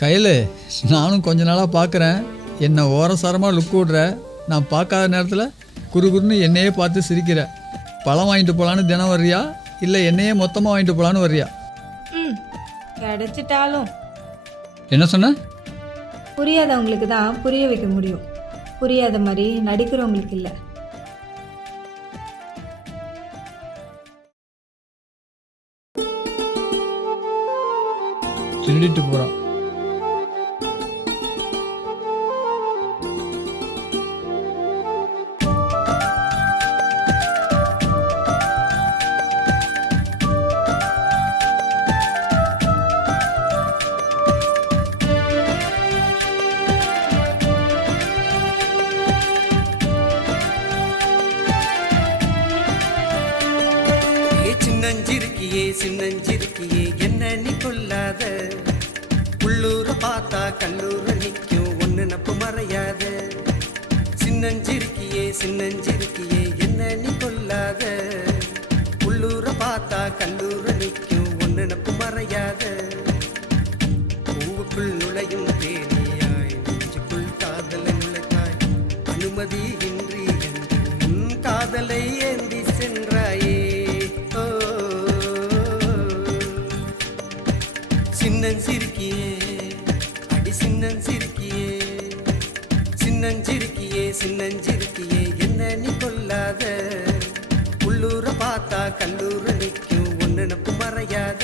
கையில் நானும் கொஞ்ச நாளாக பார்க்குறேன் என்னை ஓரசாரமாக லுக் விடுற. நான் பார்க்காத நேரத்தில் குறுகுறுன்னு என்னையே பார்த்து சிரிக்கிற. பழம் வாங்கிட்டு போகலான்னு தினம் வர்றியா? இல்லை என்னையே மொத்தமாக வாங்கிட்டு போகலான்னு வர்றியா? ம் கிடைச்சிட்டாலும். என்ன சொன்ன? புரியாதவங்களுக்கு தான் புரிய வைக்க முடியும். புரியாத மாதிரி நடிக்கிறவங்களுக்கு இல்லை. திருடிட்டு போகிறான் சின்னஞ்சிருக்கியே என்ன நீ கொல்லாத. உள்ளூர பார்த்தா கல்லூர நிற்கும் ஒன்று நப்பு மறையாத. சின்னஞ்சிருக்கியே சின்னஞ்சிருக்கியே என்ன நீ கொல்லாத. உள்ளூர பார்த்தா கல்லூர நிற்கும் ஒன்று நப்பு மறையாத. பூவுக்குள் நுழையும் தேனியாய் நெஞ்சுக்குள் காதலை நுழைத்தாய் அனுமதி இன்றி என் காதலை ஏந்தி சென்றாய். சின்னஞ்சிருக்கியே அடி சின்னஞ்சிருக்கியே சின்னஞ்சிருக்கியே சின்னஞ்சிருக்கியே. என்ன நீ கொல்லாத? உள்ளூர பார்த்தா கல்லூர நிற்கும் ஒன்று நினப்பு மறையாத.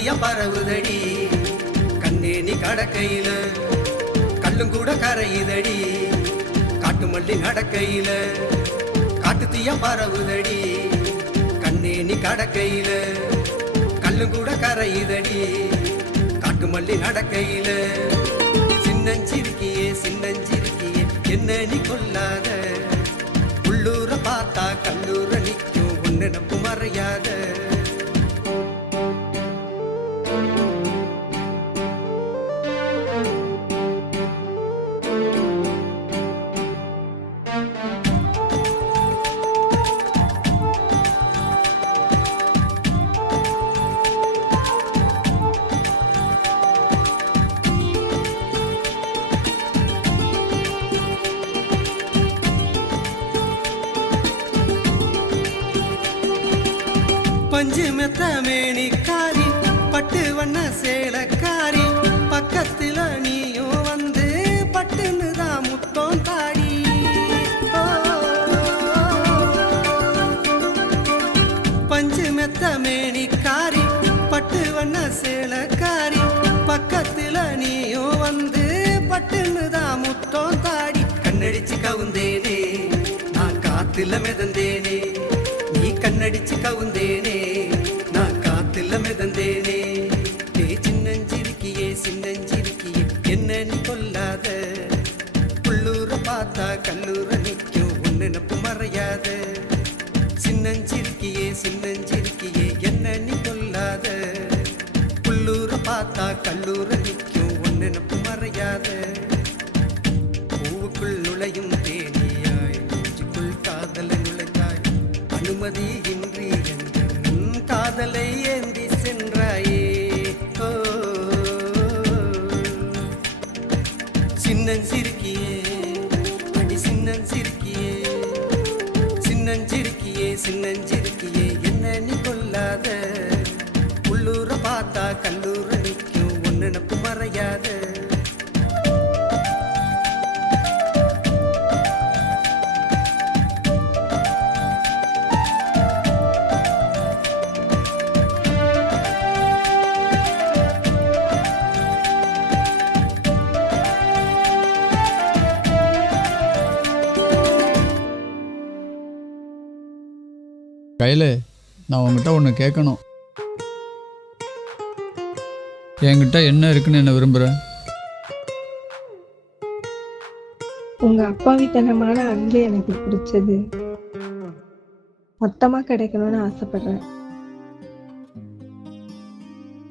காட்டுத்தீய பரவுதடி. கண்ணே நீ கடக்கையில கல்லும் கூட கரையுதடி. காட்டு மல்லி நடக்கையில காட்டு தீய பரவுதடி. கண்ணே நீ கடக்கையில கல்லும் கூட கரையுதடி. காட்டு மல்லி நடக்கையில சின்னஞ்சிருக்கியே சின்னஞ்சிருக்கியே என்ன நீ கொல்லாத. மஞ்சு மெத்த மேனிக்காரி பட்டு வண்ண சேலக்காரி பக்கத்தில் நீயும் வந்து பட்டுன்னு தான் முத்தம் தாடி. பஞ்சு மெத்த மேனிக்காரி பட்டு வண்ண சேலக்காரி பக்கத்தில் நீயும் வந்து பட்டுன்னு தான் முத்தம் தாடி. கண்ணடிச்சு கவுந்தேனே நான் காத்துல மிதந்தேனே நீ கண்ணடிச்சு கவுந்தே பார்த்தா கல்லூர நிற்கும் ஒன்று நப்பு மறையாது. சின்னஞ்சிருக்கியே சின்னஞ்சிருக்கியே என்ன நீ கொல்லாத உள்ளூர பார்த்தா கல்லூர நிற்கும் ஒன்று நப்பு மறையாது. சின்னஞ்சிருக்கியே என்ன நீ கொல்லாத. உள்ளூர பார்த்தா கல்லூர நிற்கும் ஒன்று நினப்பு மறையாத. வேலு நான் உங்ககிட்ட ஒன்று கேட்கணும். என்கிட்ட என்ன இருக்குன்னு என்ன விரும்புகிறேன் உங்க அப்பாவித்தனமான அன்பு எனக்கு பிடிச்சது. மொத்தமா கிடைக்கணும்னு ஆசைப்படுறேன்.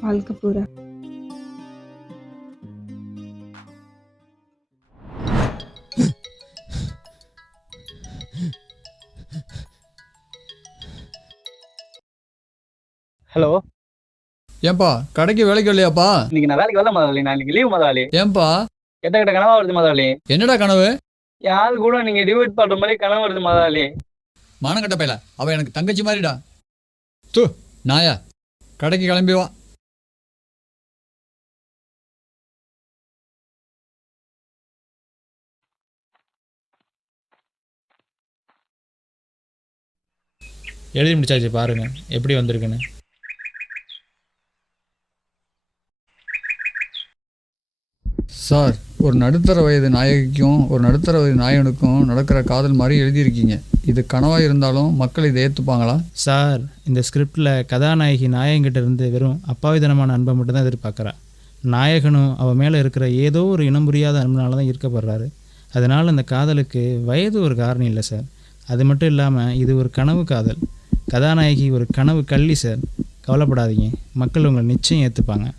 வாழ்க்கை பூரா. ஹலோ? ஏன்பா கடைக்கு வேலைக்கு வரலையாப்பா? இன்னைக்கு நான் வேலைக்கு வரல முதலாளி. நான் இன்னைக்கு லீவ் முதலாளி. ஏன்பா? கெட்ட கெட்ட கனவா வருது முதலாளி? என்னடா கனவு? யாரு கூட நீங்க டிவைட் பண்ற மாதிரி கனவு வருது முதலாளி? மானங்கட்ட பையல. அவ எனக்கு தங்கச்சி மாதிரிடா. தூ நாயா கடைக்கு கிளம்பி வா. எழுதி முடிச்சாச்சு பாருங்க. எப்படி வந்திருக்குன்னு. சார் ஒரு நடுத்தர வயது நாயகிக்கும் ஒரு நடுத்தர வயது நாயகனுக்கும் நடக்கிற காதல் மாதிரி எழுதியிருக்கீங்க. இது கனவாக இருந்தாலும் மக்கள் இதை ஏற்றுப்பாங்களா சார் இந்த ஸ்கிரிப்டில் கதாநாயகி நாயகன்கிட்ட இருந்து வெறும் அப்பாவிதனமான அன்பை மட்டும்தான் எதிர்பார்க்குறா. நாயகனும் அவள் மேலே இருக்கிற ஏதோ ஒரு இனம் புரியாத அன்புனால தான் ஈர்க்கப்படுறாரு. அதனால் அந்த காதலுக்கு வயது ஒரு காரணம் இல்லை சார். அது மட்டும் இல்லாமல் இது ஒரு கனவு காதல். கதாநாயகி ஒரு கனவு கள்ளி சார். கவலைப்படாதீங்க. மக்கள் உங்களை நிச்சயம் ஏற்றுப்பாங்க